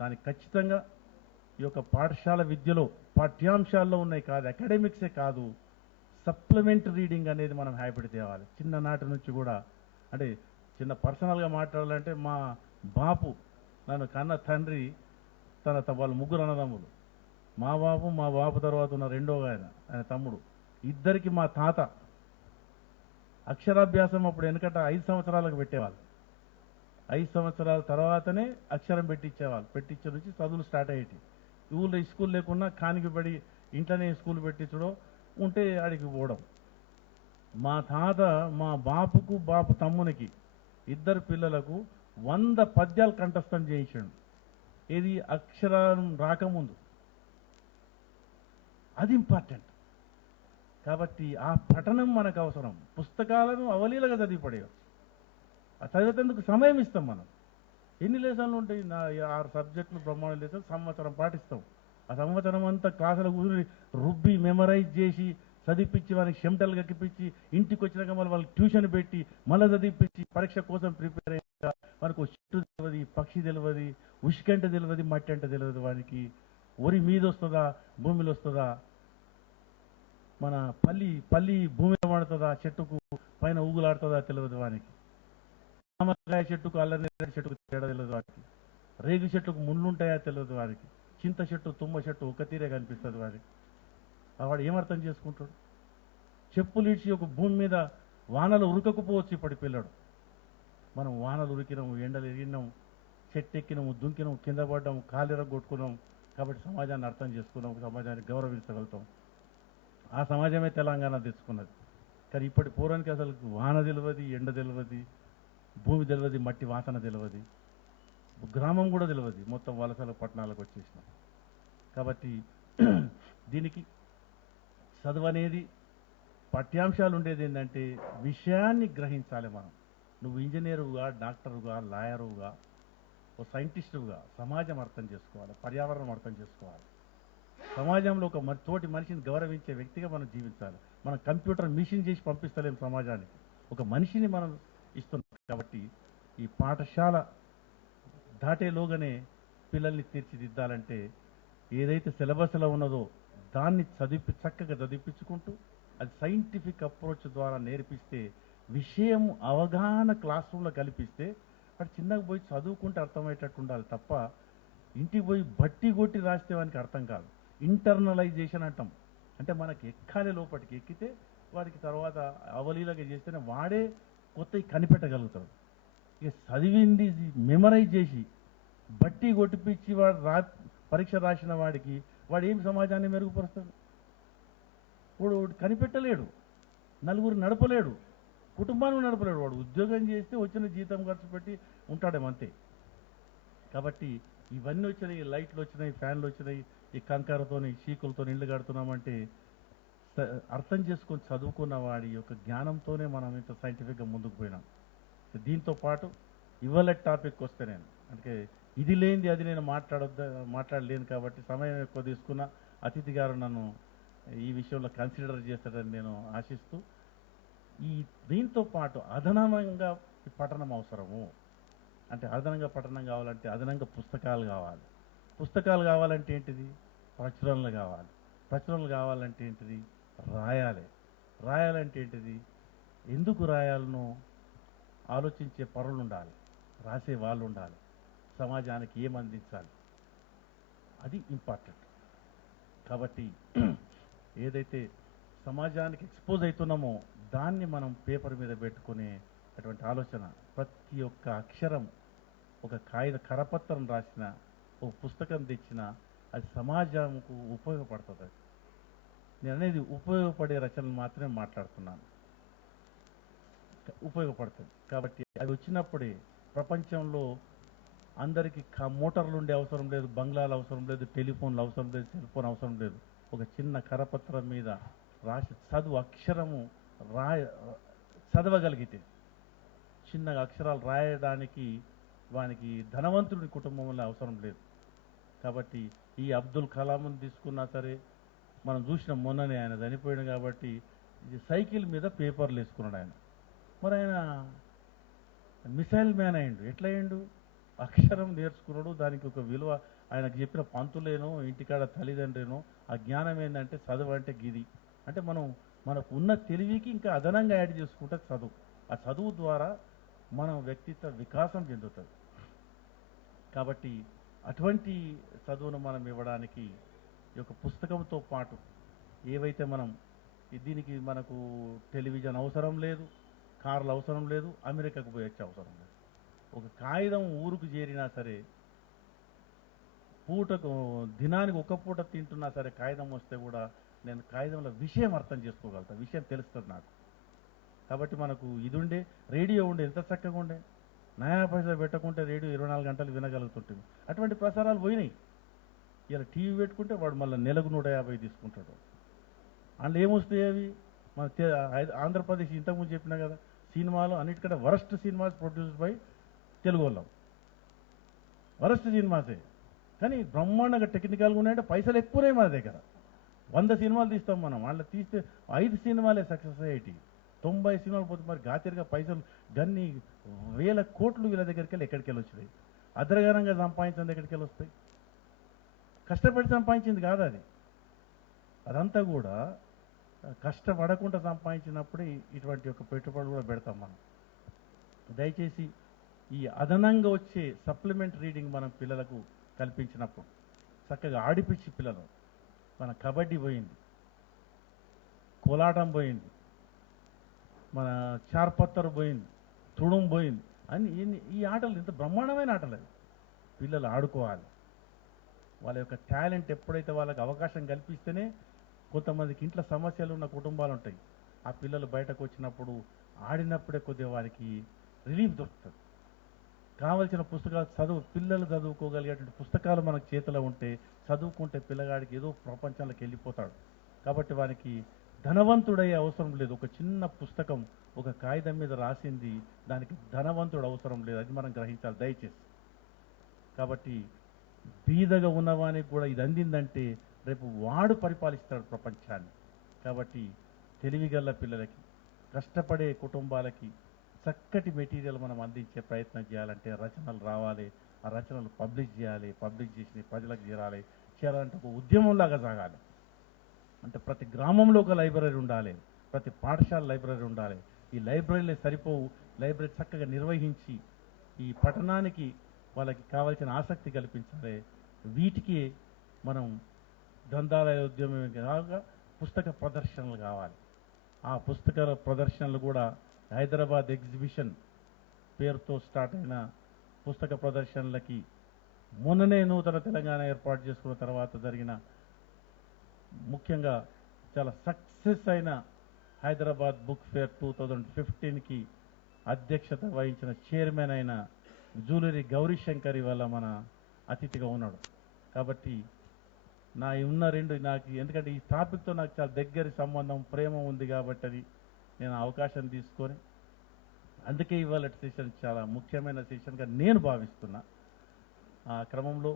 దానికి ఖచ్చితంగా ఈ యొక్క పాఠశాల విద్యలో పాఠ్యాంశాల్లో ఉన్నాయి కాదు, అకాడమిక్సే కాదు, సప్లిమెంట్ రీడింగ్ అనేది మనం హ్యాబిట్ తేవాలి చిన్ననాటి నుంచి కూడా. అంటే చిన్న పర్సనల్గా మాట్లాడాలంటే మా బాపు, నన్ను కన్న తండ్రి, వాళ్ళు 3 అన్నదమ్ములు. మా బాపు తర్వాత ఉన్న రెండో ఆయన తమ్ముడు, ఇద్దరికి మా తాత అక్షరాభ్యాసం అప్పుడు వెనకట 5 సంవత్సరాలకు పెట్టేవాళ్ళు. 5 సంవత్సరాల తర్వాతనే అక్షరం పెట్టించే నుంచి చదువులు స్టార్ట్ అయ్యేటి. ఊళ్ళో స్కూల్ లేకున్నా కానికి పడి ఇంట్లోనే స్కూల్ పెట్టించడం, ఉంటే ఆడికి పోవడం. మా తాత మా బాపు తమ్మునికి 2 పిల్లలకు 100 పద్యాలు కంఠస్థం చేయించాడు. ఇది అక్షరం రాకముందు. అది ఇంపార్టెంట్. కాబట్టి ఆ పఠనం మనకు అవసరం. పుస్తకాలను అవలీలగా చదివి పడేయచ్చు. ఆ చదివేందుకు సమయం ఇస్తాం మనం. ఎన్ని లెసన్లు ఉంటాయి? 6 సబ్జెక్టులు బ్రహ్మాండ లెసన్, సంవత్సరం పాటిస్తాం. ఆ సంవత్సరం అంతా క్లాసుల కూర్చుని రుబ్బి మెమరైజ్ చేసి చదివిపించి వాళ్ళకి చెమటలు గక్కిపించి ఇంటికి వచ్చినాక మళ్ళీ వాళ్ళకి ట్యూషన్ పెట్టి మళ్ళీ చదివిపించి పరీక్ష కోసం ప్రిపేర్ అయ్యాక మనకు చెట్టు తెలియదు, పక్షి తెలియదు, ఉష్కంట తెలియదు, మట్టి అంటే తెలియదు. వానికి ఒరి మీద వస్తుందా, భూమిలో వస్తుందా, మన పల్లి భూమిలో పడుతుందా, చెట్టుకు పైన ఊగులాడుతుందా తెలియదు వానికి. మామిడికాయ చెట్టుకు అల్లనేరేడు చెట్టుకు తేడా తెలియదు వారికి. రేగు చెట్టుకు ముళ్ళుంటాయా తెలియదు వారికి. చింత చెట్టు తుమ్మ చెట్టు ఒక తీరే కనిపిస్తుంది వారికి. వాడు ఏమర్థం చేసుకుంటాడు? చెప్పులు ఇచ్చి ఒక భూమి మీద వానలు ఉరకకపోవచ్చు ఇప్పటి పిల్లడు. మనం వానలు ఉరికినాము, ఎండలు ఎరిగినాం, చెట్టు ఎక్కినాము, దుంకినాము, కింద పడ్డాము, కాలిరగొట్టుకున్నాం. కాబట్టి సమాజాన్ని అర్థం చేసుకున్నాం, సమాజాన్ని గౌరవించగలుగుతాం. ఆ సమాజమే తెలంగాణ తెచ్చుకున్నది. కానీ ఇప్పటి పూర్వానికి అసలు వాన తెలియదు, ఎండ తెలియదు, భూమి తెలియదు, మట్టి వాసన తెలియదు, గ్రామం కూడా తెలియదు. మొత్తం వలసల పట్టణాలకు వచ్చేసినాం. కాబట్టి దీనికి చదువు అనేది పాఠ్యాంశాలు ఉండేది ఏంటంటే విషయాన్ని గ్రహించాలి మనం. నువ్వు ఇంజనీరుగా, డాక్టరుగా, లాయరుగా, ఓ సైంటిస్టుగా సమాజం అర్థం చేసుకోవాలి, పర్యావరణం అర్థం చేసుకోవాలి. సమాజంలో ఒక తోటి మనిషిని గౌరవించే వ్యక్తిగా మనం జీవించాలి. మనం కంప్యూటర్ మిషన్ చేసి పంపిస్తలేం సమాజానికి, ఒక మనిషిని మనం ఇస్తున్నాం. కాబట్టి ఈ పాఠశాల దాటేలోగానే పిల్లల్ని తీర్చిదిద్దాలంటే ఏదైతే సిలబస్లో ఉన్నదో దాన్ని చక్కగా చదివించుకుంటూ అది సైంటిఫిక్ అప్రోచ్ ద్వారా నేర్పిస్తే, విషయం అవగాహన క్లాస్ రూమ్లో కల్పిస్తే వాడు చిన్నగా పోయి చదువుకుంటే అర్థమయ్యేటట్టు ఉండాలి తప్ప ఇంటికి పోయి బట్టి కొట్టి రాస్తే వానికి అర్థం కాదు. ఇంటర్నలైజేషన్ అంటాం. అంటే మనకి ఎక్కాలి, లోపలికి ఎక్కితే వాడికి తర్వాత అవలీలగా చేస్తేనే వాడే కొత్తవి కనిపెట్టగలుగుతాడు. ఇక చదివింది మెమరైజ్ చేసి బట్టి కొట్టిపించి వాడు పరీక్ష రాసిన వాడికి వాడు ఏం సమాజాన్ని మెరుగుపరుస్తాడు? వాడు కనిపెట్టలేడు, నలుగురు నడపలేడు, కుటుంబాన్ని నడపలేడు. వాడు ఉద్యోగం చేస్తే వచ్చిన జీతం ఖర్చు పెట్టి ఉంటాడేమంతే. కాబట్టి ఇవన్నీ వచ్చినాయి, లైట్లు వచ్చినాయి, ఫ్యాన్లు వచ్చినాయి, ఈ కంకరతోని చీకులతో ఇళ్ళు కడుతున్నామంటే అర్థం చేసుకొని చదువుకున్న వాడి యొక్క జ్ఞానంతోనే మనం ఇంత సైంటిఫిక్గా ముందుకు పోయినాం. దీంతో పాటు ఇవాళ టాపిక్ వస్తే నేను అంటే ఇది లేనిది అది నేను మాట్లాడలేను కాబట్టి సమయం ఎక్కువ తీసుకున్న అతిథి గారు నన్ను ఈ విషయంలో కన్సిడర్ చేస్తారని నేను ఆశిస్తూ, దీంతో పాటు అదనంగా పఠనం అవసరము. అంటే అదనంగా పఠనం కావాలంటే అదనంగా పుస్తకాలు కావాలి. పుస్తకాలు కావాలంటే ఏంటిది? ప్రచురణలు కావాలి. ప్రచురణలు కావాలంటే ఏంటిది? రాయాలంటే ఏంటిది? ఎందుకు రాయాలనో ఆలోచించే పరులు ఉండాలి, రాసే వాళ్ళు ఉండాలి, సమాజానికి ఏం అందించాలి, అది ఇంపార్టెంట్. కాబట్టి ఏదైతే సమాజానికి ఎక్స్పోజ్ అవుతున్నామో దాన్ని మనం పేపర్ మీద పెట్టుకునే అటువంటి ఆలోచన ప్రతి ఒక్క అక్షరం ఒక కరపత్రం రాసిన ఒక పుస్తకం తెచ్చిన అది సమాజంకు ఉపయోగపడుతుంది. నేను అనేది ఉపయోగపడే రచనలు మాత్రమే మాట్లాడుతున్నాను. ఉపయోగపడుతుంది కాబట్టి అవి వచ్చినప్పుడే ప్రపంచంలో అందరికీ మోటార్లు ఉండే అవసరం లేదు, బంగ్లాలు అవసరం లేదు, టెలిఫోన్లు అవసరం లేదు, సెల్ ఫోన్ అవసరం లేదు. ఒక చిన్న కరపత్రం మీద రాసి అక్షరము చదవగలిగితే, చిన్న అక్షరాలు రాయడానికి వానికి ధనవంతుడి కుటుంబంలో అవసరం లేదు. కాబట్టి ఈ అబ్దుల్ కలాంని తీసుకున్నా సరే, మనం చూసిన మొన్ననే ఆయన చనిపోయాడు కాబట్టి సైకిల్ మీద పేపర్లు వేసుకున్నాడు ఆయన. మరి ఆయన మిసైల్ మ్యాన్ అయ్యిండు. ఎట్లా అయ్యిండు? అక్షరం నేర్చుకున్నాడు, దానికి ఒక విలువ. ఆయనకు చెప్పిన పంతులేనో ఇంటికాడ తల్లిదండ్రులేనో ఆ జ్ఞానం ఏంటంటే చదువు అంటే గిది అంటే మనకు ఉన్న తెలివికి ఇంకా అదనంగా యాడ్ చేసుకుంటే చదువు. ఆ చదువు ద్వారా మనం వ్యక్తిత్వ వికాసం చెందుతుంది. కాబట్టి అటువంటి చదువును మనం ఇవ్వడానికి ఈ యొక్క పుస్తకంతో పాటు ఏవైతే దీనికి మనకు టెలివిజన్ అవసరం లేదు, కార్లు అవసరం లేదు, అమెరికాకు పోయొచ్చే అవసరం లేదు. ఒక కాగితం ఊరుకు చేరినా సరే, దినానికి ఒక పూట తింటున్నా సరే కాగితం వస్తే కూడా నేను కాగితంలో విషయం అర్థం చేసుకోగలుగుతా, విషయం తెలుస్తుంది నాకు. కాబట్టి మనకు ఇది ఉండే, రేడియో ఉండే, ఎంత చక్కగా ఉండే, నయా పైసా పెట్టకుంటే రేడియో 24 గంటలు వినగలుగుతుంటుంది. అటువంటి ప్రసారాలు పోయినాయి. ఇలా టీవీ పెట్టుకుంటే వాడు మళ్ళీ నెలకు 150 తీసుకుంటాడు. అందులో ఏమొస్తాయి అవి? మన ఆంధ్రప్రదేశ్ ఇంతకుముందు చెప్పినా కదా, సినిమాలు అన్నిటికంటే worst cinemas produce by Telugu వాళ్ళం. వరస్ట్ సినిమాసే, కానీ బ్రహ్మాండంగా టెక్నికల్గా ఉన్నాయంటే పైసలు ఎక్కువనే మన దగ్గర. 100 సినిమాలు తీస్తాం మనం, వాళ్ళ తీస్తే 5 సినిమాలే సక్సెస్ అయ్యేటి. 90 సినిమాలు పోతే మరి గాతిరిగా పైసలు గన్ని వేల కోట్లు వీళ్ళ దగ్గరికి వెళ్ళి ఎక్కడికి వెళ్ళి వచ్చినాయి. అద్రగనంగా సంపాదించింది ఎక్కడికి వెళ్ళి వస్తాయి? కష్టపడి సంపాదించింది కాదు అది. అదంతా కూడా కష్టపడకుండా సంపాదించినప్పుడు ఇటువంటి యొక్క పెట్టుబడులు కూడా పెడతాం మనం. దయచేసి ఈ అదనంగా వచ్చే సప్లిమెంట్ రీడింగ్ మనం పిల్లలకు కల్పించినప్పుడు చక్కగా ఆడిపించి పిల్లలు, మన కబడ్డీ పోయింది, కోలాటం పోయింది, మన చార్పత్తరు పోయింది, తుడుం పోయింది, అన్ని ఈ ఆటలు ఇంత బ్రహ్మాండమైన ఆటలు అవి. పిల్లలు ఆడుకోవాలి. వాళ్ళ యొక్క టాలెంట్ ఎప్పుడైతే వాళ్ళకి అవకాశం కల్పిస్తేనే, కొంతమందికి ఇంట్లో సమస్యలు ఉన్న కుటుంబాలు ఉంటాయి, ఆ పిల్లలు బయటకు వచ్చినప్పుడు ఆడినప్పుడే కొద్దిగా వారికి రిలీఫ్ దొరుకుతుంది. కావలసిన పుస్తకాలు పిల్లలు చదువుకోగలిగేటువంటి పుస్తకాలు మనకు చేతిలో ఉంటే, చదువుకుంటే పిల్లగాడికి ఏదో ప్రపంచంలోకి వెళ్ళిపోతాడు. కాబట్టి వానికి ధనవంతుడయ్యే అవసరం లేదు. ఒక చిన్న పుస్తకం ఒక కాగితం మీద రాసింది, దానికి ధనవంతుడు అవసరం లేదు. అది మనం గ్రహించాలి దయచేసి. కాబట్టి బీదగా ఉన్నవానికి కూడా ఇది అందిందంటే రేపు వాడు పరిపాలిస్తాడు ప్రపంచాన్ని. కాబట్టి తెలివిగల్ల పిల్లలకి, కష్టపడే కుటుంబాలకి చక్కటి మెటీరియల్ మనం అందించే ప్రయత్నం చేయాలంటే రచనలు రావాలి. ఆ రచనలు పబ్లిష్ చేయాలి. పబ్లిష్ చేసి ప్రజలకు చేరాలంటే ఒక ఉద్యమంలాగా సాగాలి. అంటే ప్రతి గ్రామంలో ఒక లైబ్రరీ ఉండాలి, ప్రతి పాఠశాల లైబ్రరీ ఉండాలి. ఈ లైబ్రరీలే సరిపోవు, లైబ్రరీ చక్కగా నిర్వహించి ఈ పఠనానికి వాళ్ళకి కావాల్సిన ఆసక్తి కల్పించాలి. వీటికి మనం గ్రంథాలయ ఉద్యమం కాగా పుస్తక ప్రదర్శనలు కావాలి. ఆ పుస్తకాల ప్రదర్శనలు కూడా హైదరాబాద్ ఎగ్జిబిషన్ పేరుతో స్టార్ట్ అయిన పుస్తక ప్రదర్శనలకి మొన్ననే నూతన తెలంగాణ ఏర్పాటు చేసుకున్న తర్వాత జరిగిన, ముఖ్యంగా చాలా సక్సెస్ అయిన హైదరాబాద్ బుక్ ఫేర్ 2015కి అధ్యక్షత వహించిన చైర్మన్ అయిన జూలూరి గౌరీశంకర్ ఇవాళ మన అతిథిగా ఉన్నాడు. కాబట్టి నాకు ఎందుకంటే ఈ టాపిక్తో నాకు చాలా దగ్గర సంబంధం, ప్రేమ ఉంది కాబట్టి అది నేను అవకాశం తీసుకొని, అందుకే ఇవాళ సెషన్ చాలా ముఖ్యమైన సెషన్గా నేను భావిస్తున్నా. ఆ క్రమంలో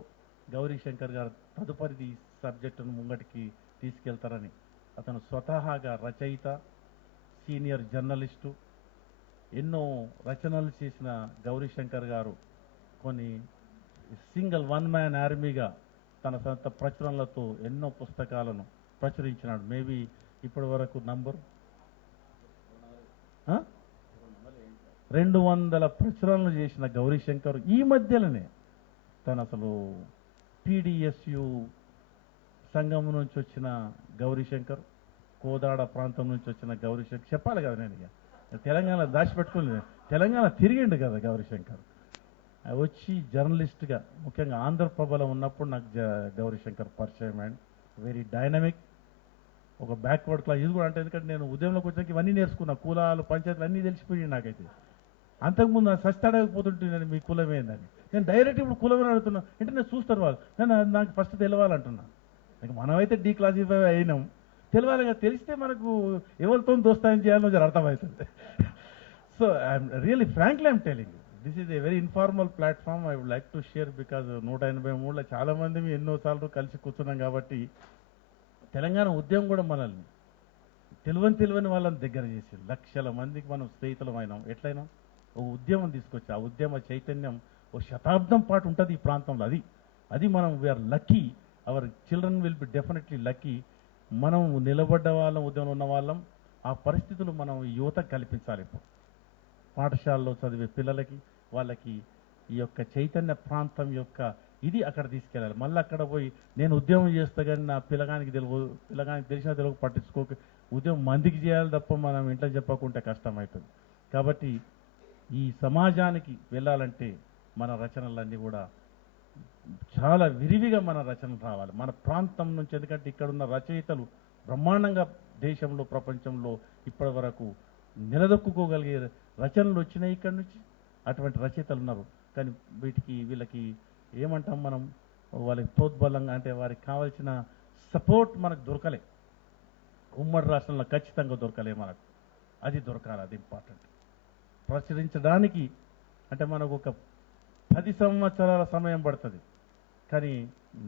గౌరీశంకర్ గారు తదుపరిది సబ్జెక్టును ముంగటికి తీసుకెళ్తారని, అతను స్వతహాగా రచయిత, సీనియర్ జర్నలిస్టు, ఎన్నో రచనలు చేసిన గౌరీశంకర్ గారు కొన్ని వన్ మ్యాన్ ఆర్మీగా తన సొంత ప్రచురణలతో ఎన్నో పుస్తకాలను ప్రచురించినాడు. మేబీ ఇప్పటి వరకు నంబర్ 200 ప్రచురణలు చేసిన గౌరీశంకర్ ఈ మధ్యలోనే తను అసలు టీడీఎస్యు సంఘం నుంచి వచ్చిన గౌరీశంకర్, కోదాడ ప్రాంతం నుంచి వచ్చిన గౌరీశంకర్ చెప్పాలి కదా నేను. తెలంగాణ దాచిపెట్టుకోలేదు. తెలంగాణ తిరిగిండు కదా గౌరీశంకర్. వచ్చి జర్నలిస్ట్గా ముఖ్యంగా ఆంధ్రప్రభలో ఉన్నప్పుడు నాకు గౌరీశంకర్ పరిచయం అండ్ వెరీ డైనమిక్, ఒక బ్యాక్వర్డ్ క్లాస్. ఇది కూడా అంటే ఎందుకంటే నేను ఉద్యమంలోకి వచ్చాక ఇవన్నీ నేర్చుకున్నా, కులాలు పంచాయతీలు అన్నీ తెలిసిపోయాయి నాకైతే. అంతకుముందు సస్తాడకపోతుంటే నేను మీ కులం ఏందని, నేను డైరెక్ట్ ఇప్పుడు కులమని అడుగుతున్నా అంటే నేను చూస్తారు వాళ్ళు, నేను నాకు ఫస్ట్ తెలవాలంటున్నా. నాకు మనమైతే డీక్లాసిఫై అయినాం, తెలవాలి కదా, తెలిస్తే మనకు ఎవరితో దోస్తాయం చేయాలో జర అర్థమవుతుంది. So I'm really frankly I'm telling this is a very informal platform. I would like to share because 183లో చాలా మంది ఎన్నోసార్లు కలిసి కూర్చున్నాం కాబట్టి తెలంగాణ ఉద్యమం కూడా మనల్ని తెలియని వాళ్ళని దగ్గర చేసి లక్షల మందికి మనం స్నేహితులమైనాం. ఎట్లయినా ఒక ఉద్యమం తీసుకొచ్చి ఆ ఉద్యమ చైతన్యం ఓ శతాబ్దం పాటు ఉంటుంది ఈ ప్రాంతంలో. అది మనం we are lucky, our children will be definitely lucky. మనం నిలబడ్డ వాళ్ళం, ఉద్యమంలో ఉన్న వాళ్ళం, ఆ పరిస్థితులు మనం యువతకు కల్పించాలి. ఇప్పుడు పాఠశాలలో చదివే పిల్లలకి వాళ్ళకి ఈ యొక్క చైతన్య ప్రాంతం యొక్క ఇది అక్కడ తీసుకెళ్ళాలి. మళ్ళీ అక్కడ పోయి నేను ఉద్యమం చేస్తా కానీ నా పిల్లగానికి తెలిసినా తెలియక పట్టించుకోక ఉద్యమం మందికి చేయాలి తప్ప మనం ఇంట్లో చెప్పకుంటే కష్టమవుతుంది. కాబట్టి ఈ సమాజానికి వెళ్ళాలంటే మన రచనలన్నీ కూడా చాలా విరివిగా మన రచనలు రావాలి మన ప్రాంతం నుంచి. ఎందుకంటే ఇక్కడున్న రచయితలు బ్రహ్మాండంగా దేశంలో ప్రపంచంలో ఇప్పటి వరకు నిలదొక్కుకోగలిగే రచనలు వచ్చినాయి ఇక్కడి నుంచి. అటువంటి రచయితలు ఉన్నారు. కానీ వీళ్ళకి ఏమంటాం మనం, వాళ్ళకి ప్రోద్బలంగా అంటే వారికి కావాల్సిన సపోర్ట్ మనకు దొరకలే. ఉమ్మడి రాష్ట్రంలో ఖచ్చితంగా దొరకలే మనకు. అది దొరకాలి, అది ఇంపార్టెంట్. ప్రచురించడానికి అంటే మనకు ఒక 10 సంవత్సరాల సమయం పడుతుంది. కానీ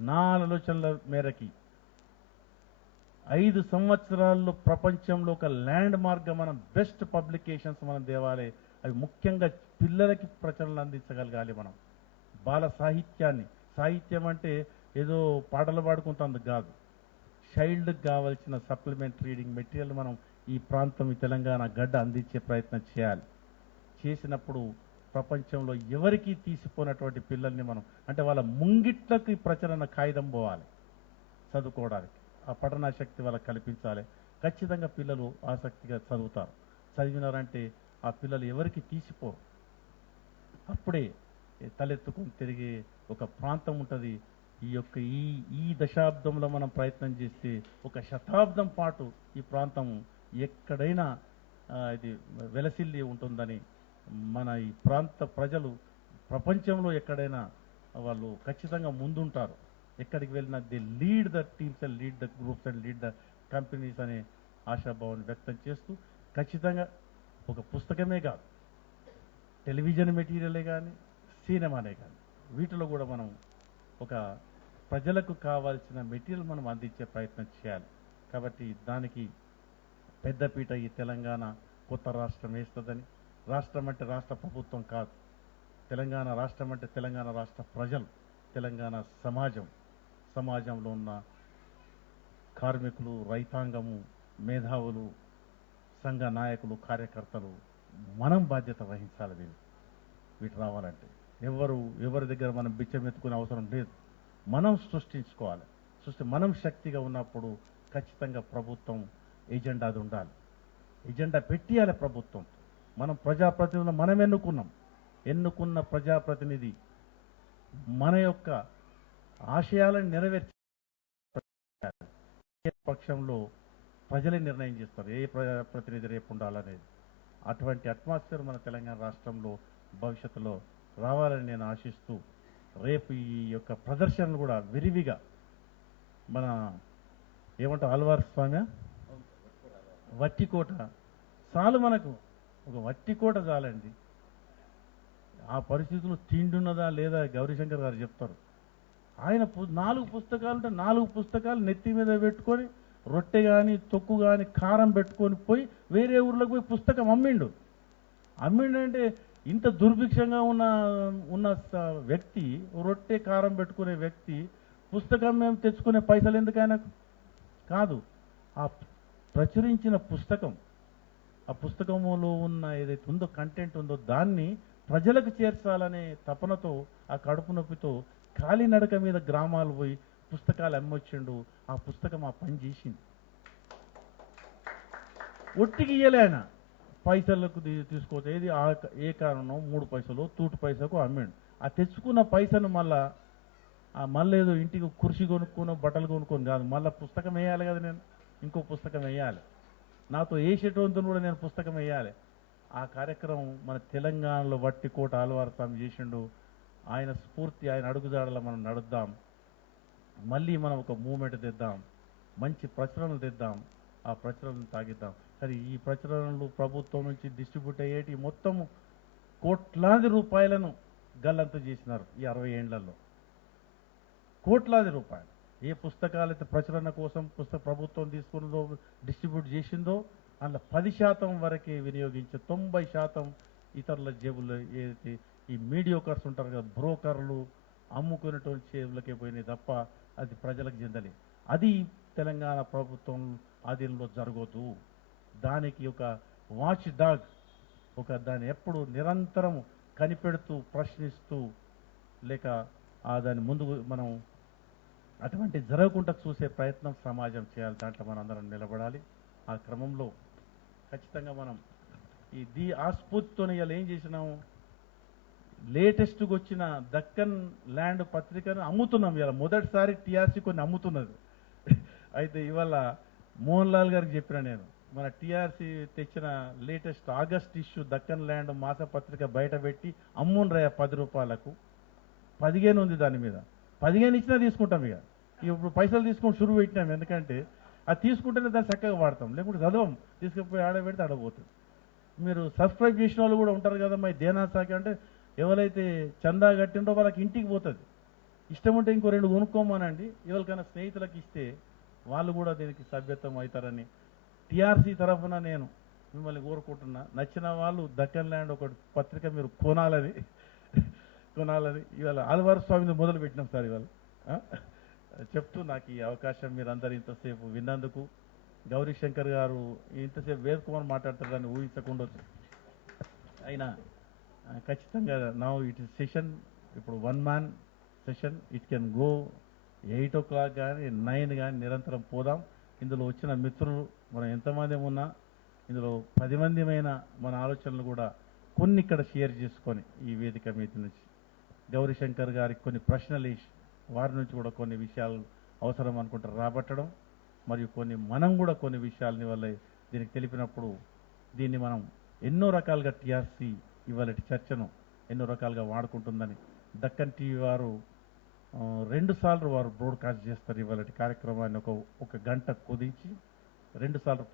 నా ఆలోచనల మేరకి 5 సంవత్సరాల్లో ప్రపంచంలో ఒక ల్యాండ్ మార్క్గా మనం బెస్ట్ పబ్లికేషన్స్ మనం తేవాలి. అవి ముఖ్యంగా పిల్లలకి ప్రచురణలు అందించగలగాలి. మనం బాల సాహిత్యం అంటే ఏదో పాటలు పాడుకుంటుంది కాదు. చైల్డ్కి కావాల్సిన సప్లిమెంట్ రీడింగ్ మెటీరియల్ మనం ఈ ప్రాంతం, ఈ తెలంగాణ గడ్డ అందించే ప్రయత్నం చేయాలి. చేసినప్పుడు ప్రపంచంలో ఎవరికి తీసిపోయినటువంటి పిల్లల్ని మనం అంటే వాళ్ళ ముంగిట్లకి ప్రచురణ కాగితం పోవాలి చదువుకోవడానికి. ఆ పఠనా శక్తి వాళ్ళకి కల్పించాలి. ఖచ్చితంగా పిల్లలు ఆసక్తిగా చదువుతారు. చదివినారంటే ఆ పిల్లలు ఎవరికి తీసిపోరు. అప్పుడే తలెత్తుకొని తిరిగే ఒక ప్రాంతం ఉంటుంది. ఈ దశాబ్దంలో మనం ప్రయత్నం చేస్తే ఒక శతాబ్దం పాటు ఈ ప్రాంతం ఎక్కడైనా ఇది వెలసిల్లి ఉంటుందని మన ఈ ప్రాంత ప్రజలు ప్రపంచంలో ఎక్కడైనా వాళ్ళు ఖచ్చితంగా ముందుంటారు. ఎక్కడికి వెళ్ళినా they lead the teams and lead the groups and lead the companies అనే ఆశాభావాన్ని వ్యక్తం చేస్తూ ఖచ్చితంగా ఒక పుస్తకమే కాదు, టెలివిజన్ మెటీరియలే కానీ సినిమానే కానీ వీటిలో కూడా మనం ఒక ప్రజలకు కావాల్సిన మెటీరియల్ మనం అందించే ప్రయత్నం చేయాలి. కాబట్టి దానికి పెద్దపీట ఈ తెలంగాణ కొత్త రాష్ట్రం వేస్తుందని. రాష్ట్రం అంటే రాష్ట్ర ప్రభుత్వం కాదు, తెలంగాణ రాష్ట్రం అంటే తెలంగాణ రాష్ట్ర ప్రజలు, తెలంగాణ సమాజంలో ఉన్న కార్మికులు, రైతాంగము, మేధావులు, సంఘ నాయకులు, కార్యకర్తలు మనం బాధ్యత వహించాలి. వీటి రావాలంటే ఎవరి దగ్గర మనం బిచ్చం ఎత్తుకునే అవసరం లేదు. మనం సృష్టించుకోవాలి. మనం శక్తిగా ఉన్నప్పుడు ఖచ్చితంగా ప్రభుత్వం ఎజెండా అది ఉండాలి. ఎజెండా పెట్టియాలి ప్రభుత్వం. మనం ప్రజాప్రతినిధులు మనం ఎన్నుకున్న ప్రజాప్రతినిధి మన యొక్క ఆశయాలను నెరవేర్చే పక్షంలో ప్రజలే నిర్ణయం చేస్తారు ఏ ప్రజాప్రతినిధి రేపు ఉండాలనేది. అటువంటి అట్మాస్ఫియర్ మన తెలంగాణ రాష్ట్రంలో భవిష్యత్తులో రావాలని నేను ఆశిస్తూ రేపు ఈ యొక్క ప్రదర్శనలు కూడా విరివిగా మన ఏమంటాం అల్వార్ స్వామి వట్టికోట చాలు, మనకు ఒక వట్టికోట చాలండి. ఆ పరిస్థితులు తిండున్నదా లేదా గౌరీశంకర్ గారు చెప్తారు. ఆయన 4 పుస్తకాలు ఉంటే 4 పుస్తకాలు నెత్తి మీద పెట్టుకొని రొట్టె కానీ తొక్కు కానీ కారం పెట్టుకొని పోయి వేరే ఊర్లోకి పోయి పుస్తకం అమ్మిండంటే ఇంత దుర్భిక్షంగా ఉన్న వ్యక్తి, రొట్టె కారం పెట్టుకునే వ్యక్తి పుస్తకం మేము తెచ్చుకునే పైసలు ఎందుకు ఆయనకు కాదు. ఆ ప్రచురించిన పుస్తకం, ఆ పుస్తకంలో ఉన్న ఏదైతే ఉందో కంటెంట్ ఉందో దాన్ని ప్రజలకు చేర్చాలనే తపనతో, ఆ కడుపు నొప్పితో కాలినడక మీద గ్రామాలు పోయి పుస్తకాలు అమ్మొచ్చిండు. ఆ పుస్తకం ఆ పని చేసింది. ఒట్టికి ఇయ్యలే ఆయన, పైసలకు తీసుకోవచ్చు. ఏది ఏ కారణం 3 పైసలు తూటు పైసకు అమ్మిండు. ఆ తెచ్చుకున్న పైసను మళ్ళీ ఏదో ఇంటికి కుర్చీ కొనుక్కోను బట్టలు కొనుక్కొని కాదు, మళ్ళీ పుస్తకం వేయాలి కదా, నేను ఇంకో పుస్తకం వేయాలి, నాతో వేసేటోంతో కూడా నేను పుస్తకం వేయాలి. ఆ కార్యక్రమం మన తెలంగాణలో వట్టికోట ఆళ్వార్ స్వామి చేసిండు. ఆయన స్ఫూర్తి, ఆయన అడుగుజాడలో మనం నడుద్దాం. మళ్ళీ మనం ఒక మూమెంట్ తెద్దాం, మంచి ప్రచురణలు తెద్దాం, ఆ ప్రచురణలు తాగిద్దాం. కానీ ఈ ప్రచురణలు ప్రభుత్వం నుంచి డిస్ట్రిబ్యూట్ అయ్యేటి మొత్తం కోట్లాది రూపాయలను గల్లంతు చేసినారు ఈ 60 ఏండ్లలో. కోట్లాది రూపాయలు. ఏ పుస్తకాలైతే ప్రచురణ కోసం ప్రభుత్వం తీసుకున్నదో డిస్ట్రిబ్యూట్ చేసిందో అందులో 10% వరకే వినియోగించే 90% ఇతరుల జేబుల్లో ఏదైతే ఈ మీడియోకర్స్ ఉంటారు కదా, బ్రోకర్లు అమ్ముకునేటువంటి జేబులకే పోయినాయి తప్ప అది ప్రజలకు చెందలే. అది తెలంగాణ ప్రభుత్వం ఆధీనంలో జరగదు. దానికి ఒక వాచ్ డాగ్, దాన్ని ఎప్పుడు నిరంతరం కనిపెడుతూ ప్రశ్నిస్తూ లేక దాని ముందు మనం అటువంటి జరగకుండా చూసే ప్రయత్నం సమాజం చేయాలి. దాంట్లో మనం అందరం నిలబడాలి. ఆ క్రమంలో ఖచ్చితంగా మనం ఆ స్ఫూర్తితోనే ఇలా ఏం చేసినాము, లేటెస్ట్గా వచ్చిన దక్కన్ ల్యాండ్ పత్రికను అమ్ముతున్నాం. ఇలా మొదటిసారి టీఆర్సీ కొన్ని అమ్ముతున్నది. అయితే ఇవాళ మోహన్ లాల్ గారికి చెప్పిన నేను, మన టీఆర్సీ తెచ్చిన latest August issue Deccan land మాసపత్రిక బయట పెట్టి అమ్ముండ్రయ్య 10 రూపాయలకు. 15 ఉంది దాని మీద. 15 ఇచ్చినా తీసుకుంటాం. ఇప్పుడు పైసలు తీసుకొని షురు పెట్టినాం. ఎందుకంటే అది తీసుకుంటేనే దాన్ని చక్కగా వాడతాం, లేకుంటే చదవం. తీసుకుపోయి ఆడబెడితే ఆడబోతుంది. మీరు సబ్స్క్రైబ్ చేసిన వాళ్ళు కూడా ఉంటారు కదా, మా దేనా శాఖ అంటే ఎవరైతే చందా కట్టిండో వాళ్ళకి ఇంటికి పోతుంది. ఇష్టం ఉంటే ఇంకో 2 కొనుక్కోమానండి. ఎవరికైనా స్నేహితులకు ఇస్తే వాళ్ళు కూడా దీనికి సభ్యత్వం అవుతారని టీఆర్సీ తరఫున నేను మిమ్మల్ని కోరుకుంటున్నా. నచ్చిన వాళ్ళు దక్కన్ ల్యాండ్ ఒక పత్రిక మీరు కొనాలని ఇవాళ ఆళ్వార్ స్వామిని మొదలు పెట్టినాం సార్ ఇవాళ చెప్తూ నాకు ఈ అవకాశం మీరందరూ ఇంతసేపు విన్నందుకు. గౌరీశంకర్ గారు ఇంతసేపు వేద్ కుమార్ మాట్లాడతారని ఊహించకుండా అయినా ఖచ్చితంగా నౌ ఇట్ ఇస్ సెషన్. ఇప్పుడు 1 man session. It can go 8 o'clock కానీ 9 కానీ నిరంతరం పోదాం. ఇందులో వచ్చిన మిత్రులు మనం ఎంతమంది ఉన్నా ఇందులో 10 మందిమైనా మన ఆలోచనలు కూడా కొన్ని ఇక్కడ షేర్ చేసుకొని ఈ వేదిక మీద నుంచి గౌరీశంకర్ గారికి కొన్ని ప్రశ్నలు వేసి వారి నుంచి కూడా కొన్ని విషయాలు అవసరం అనుకుంటారు రాబట్టడం, మరియు మనం కూడా కొన్ని విషయాలని వల్ల దీనికి తెలిపినప్పుడు దీన్ని మనం ఎన్నో రకాలుగా టీఆర్సీ ఇవాళ చర్చను ఎన్నో రకాలుగా వాడుకుంటుందని దక్కన్ టీవీ వారు 2 సార్లు వారు బ్రాడ్కాస్ట్ చేస్తారు. ఇవాళ కార్యక్రమాన్ని ఒక గంట కుదించి 2 సార్లు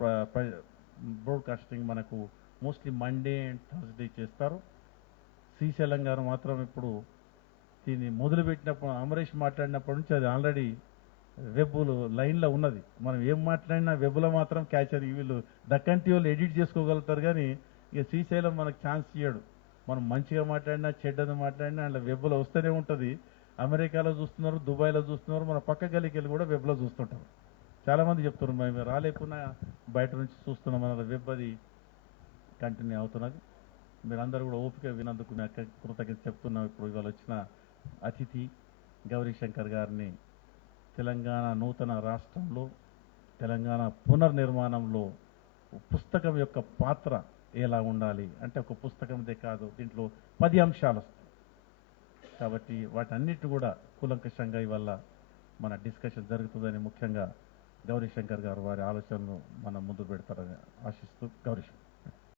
బ్రాడ్కాస్టింగ్ మనకు మోస్ట్లీ మండే అండ్ థర్స్డే చేస్తారు. శ్రీశైలం గారు మాత్రం ఇప్పుడు దీన్ని మొదలుపెట్టినప్పుడు అమరేష్ మాట్లాడినప్పటి నుంచి అది ఆల్రెడీ వెబ్లో లైన్లో ఉన్నది. మనం ఏం మాట్లాడినా వెబ్లో మాత్రం క్యాచర్. వీళ్ళు దక్కన్ టీవీలో ఎడిట్ చేసుకోగలుగుతారు కానీ ఇక శ్రీశైలం మనకు ఛాన్స్ ఇయ్యాడు. మనం మంచిగా మాట్లాడినా చెడ్డది మాట్లాడినా అందులో వెబ్లో వస్తూనే ఉంటుంది. అమెరికాలో చూస్తున్నారు, దుబాయ్లో చూస్తున్నారు, మన పక్క గలికి వెళ్ళి కూడా వెబ్లో చూస్తుంటారు. చాలామంది చెప్తున్నారు మేము రాలేకున్నా బయట నుంచి చూస్తున్నాం, మన వెబ్ అది కంటిన్యూ అవుతున్నది. మీరందరూ కూడా ఓపిక వినందుకు కృతజ్ఞత చెప్తున్నాం. ఇప్పుడు ఇవాళ వచ్చిన అతిథి గౌరీశంకర్ గారిని తెలంగాణ నూతన రాష్ట్రంలో తెలంగాణ పునర్నిర్మాణంలో పుస్తకం యొక్క పాత్ర ఎలా ఉండాలి అంటే ఒక పుస్తకందే కాదు, దీంట్లో 10 అంశాలు వస్తాయి. కాబట్టి వాటన్నిటి కూడా కూలంకషంగా ఇవాళ మన డిస్కషన్ జరుగుతుందని ముఖ్యంగా గౌరీశంకర్ గారు వారి ఆలోచనలు మన ముందు పెడతారని ఆశిస్తూ గౌరీశంకర్.